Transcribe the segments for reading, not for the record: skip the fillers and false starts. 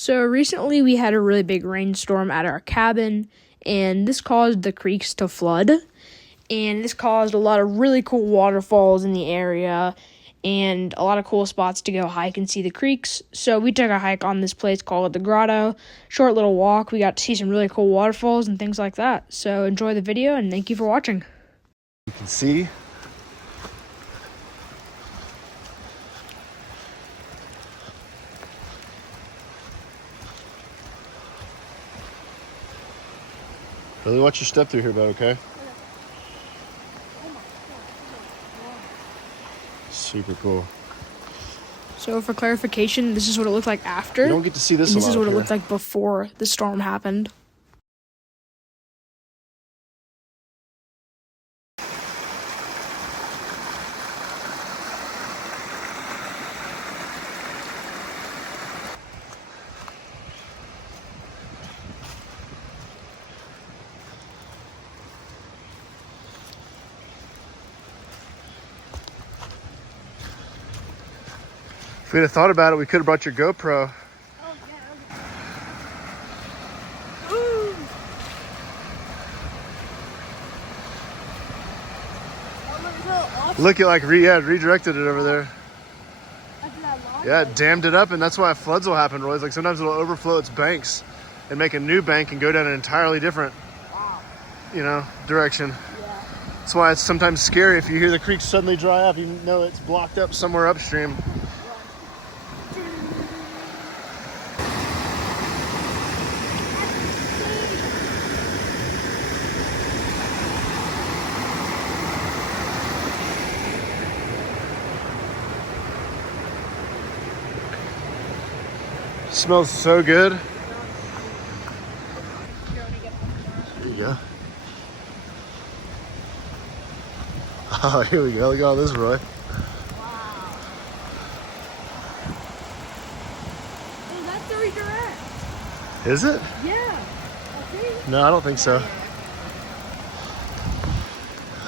So recently we had a really big rainstorm at our cabin, and this caused the creeks to flood, and this caused a lot of really cool waterfalls in the area and a lot of cool spots to go hike and see the creeks. So we took a hike on this place called the Grotto. Short little walk. We got to see some really cool waterfalls and things like that. So enjoy the video and thank you for watching. You can see really watch your step through here, bud, okay? Super cool. So for clarification, this is what it looked like after. You don't get to see this a lot. This is what it here. looked like before the storm happened. If we'd have thought about it, we could have brought your GoPro. Oh, yeah. Ooh. Look, it like redirected it over there. After that long Yeah, it dammed it up, and that's why floods will happen, Roy. It's like sometimes it'll overflow its banks and make a new bank and go down an entirely different, direction. Yeah. That's why it's sometimes scary if you hear the creek suddenly dry up. You know it's blocked up somewhere upstream. Smells so good. There you go. Oh, here we go. Look at all this, Roy. Wow. Oh, that's the redirect. Is it? Yeah. I think. No, I don't think so.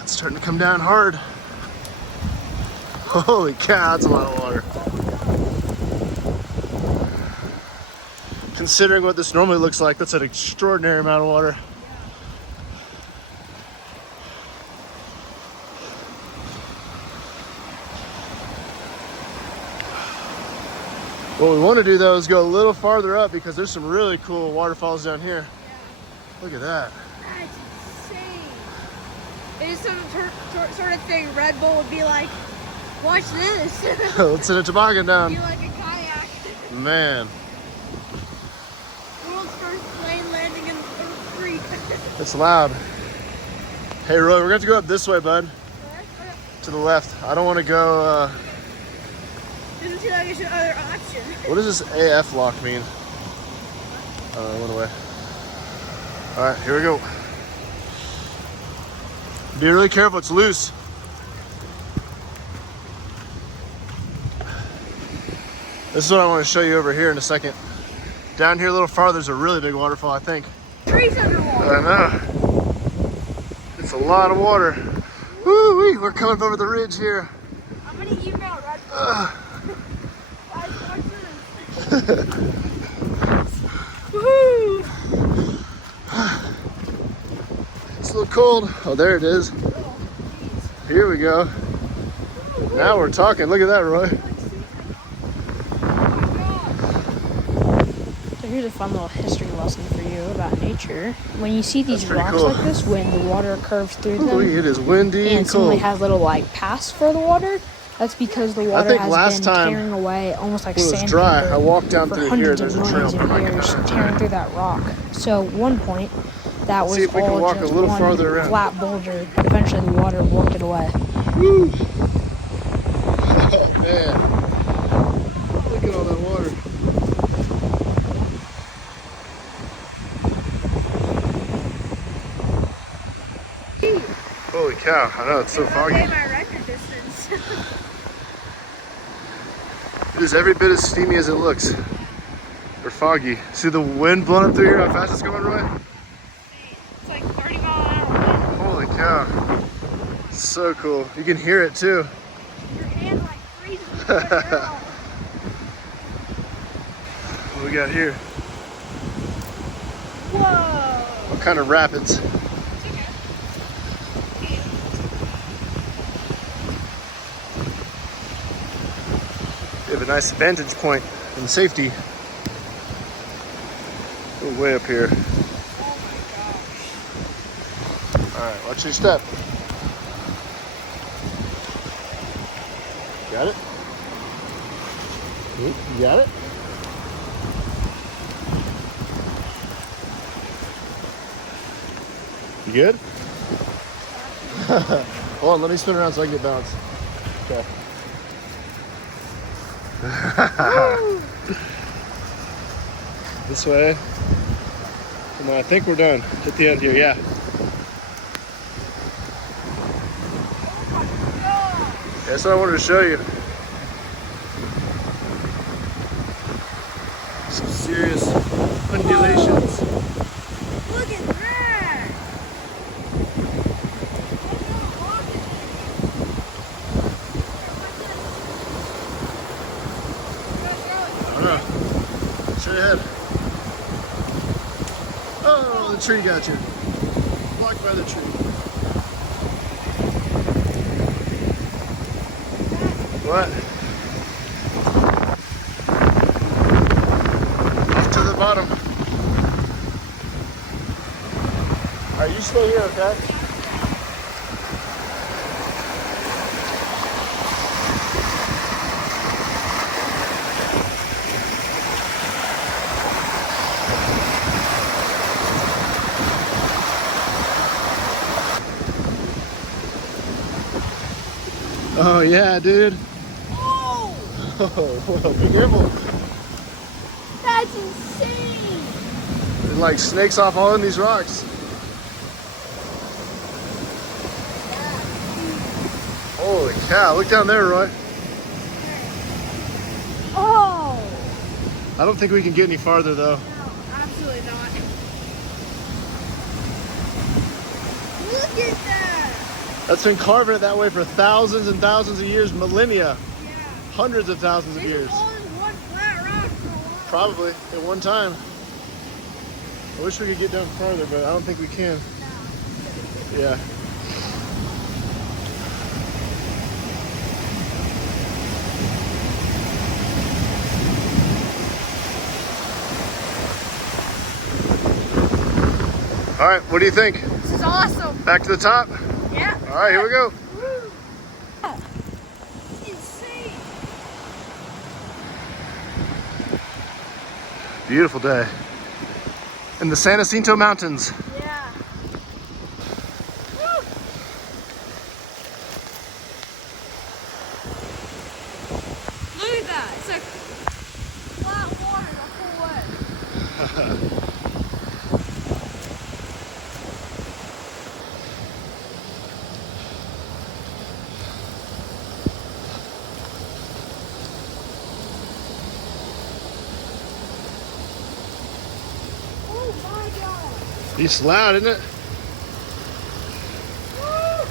It's starting to come down hard. Holy cow, that's a lot of water. Considering what this normally looks like, that's an extraordinary amount of water. What we want to do though is go a little farther up because there's some really cool waterfalls down here. Yeah. Look at that. That's insane. It is some sort of thing Red Bull would be like, watch this. Let's send a toboggan down. Be like a kayak. Man, World's first plane landing in a creek. it's loud. Hey Roy, we're going to have to go up this way, bud. To the left. I don't want to go, Doesn't seem like it's another option. what does this AF lock mean? It went away. All right, here we go. Be really careful, it's loose. This is what I want to show you over here in a second. Down here a little farther, there's a really big waterfall, I think. Trees underwater. I know. It's a lot of water. Woo-wee, we're coming over the ridge here. I'm gonna email Red Bull. Guys, watch this. Woohoo! It's a little cold. Oh, there it is. Here we go. Now we're talking. Look at that, Roy. So here's a fun little history lesson for you about nature. When you see these That's pretty rocks cool. like this, when the water curves through them, Ooh, it is windy and and suddenly cold. has little paths for the water, that's because the water think has last been time tearing away almost like when it was sandpaper dry, I walked down for through here. hundreds There's of a trail millions of from like years, that. tearing through that rock. So at one point, that was See if we can all walk a just little one farther around. flat boulder, but eventually the water worked it away. Woo! Oh, man. Look at all that water. Holy cow, I know, it's so foggy. Okay, my record distance. It is every bit as steamy as it looks. Or foggy. See the wind blowing up through here, how fast it's going, Roy? It's like 30 mile an hour wind. Holy cow. So cool. You can hear it too. Your hand like freezes. Right now. What we got here? Whoa. What kind of rapids? You have a nice vantage point and safety. We're way up here. Oh my gosh. All right, watch your step. Got it? Oop, you got it? You good? Hold on, let me spin around so I can get balanced. Okay. This way. Come on, I think we're done. Hit the end here, yeah. That's what I wanted to show you. Some serious undulations. Look at that. I don't know. Straight ahead. Oh, the tree got you. Blocked by the tree. What? Off to the bottom. Alright, you stay here, okay? Oh yeah, dude. Oh, Oh, whoa, be careful. that's insane. It like snakes off all in these rocks. Holy cow, look down there, Roy. Oh. I don't think we can get any farther though. No, absolutely not. Look at that. That's been carving it that way for thousands and thousands of years, millennia, Yeah. hundreds of thousands of This years. is all in one flat rock for a while. Probably at one time. I wish we could get down farther, but I don't think we can. Yeah. All right, what do you think? This is awesome. Back to the top? Yeah. All right, here we go. Woo. Insane. Beautiful day. In the San Jacinto Mountains. Yeah. Woo. Look at that. It's like flat water the whole way. Oh my god. It's loud, isn't it? Woo.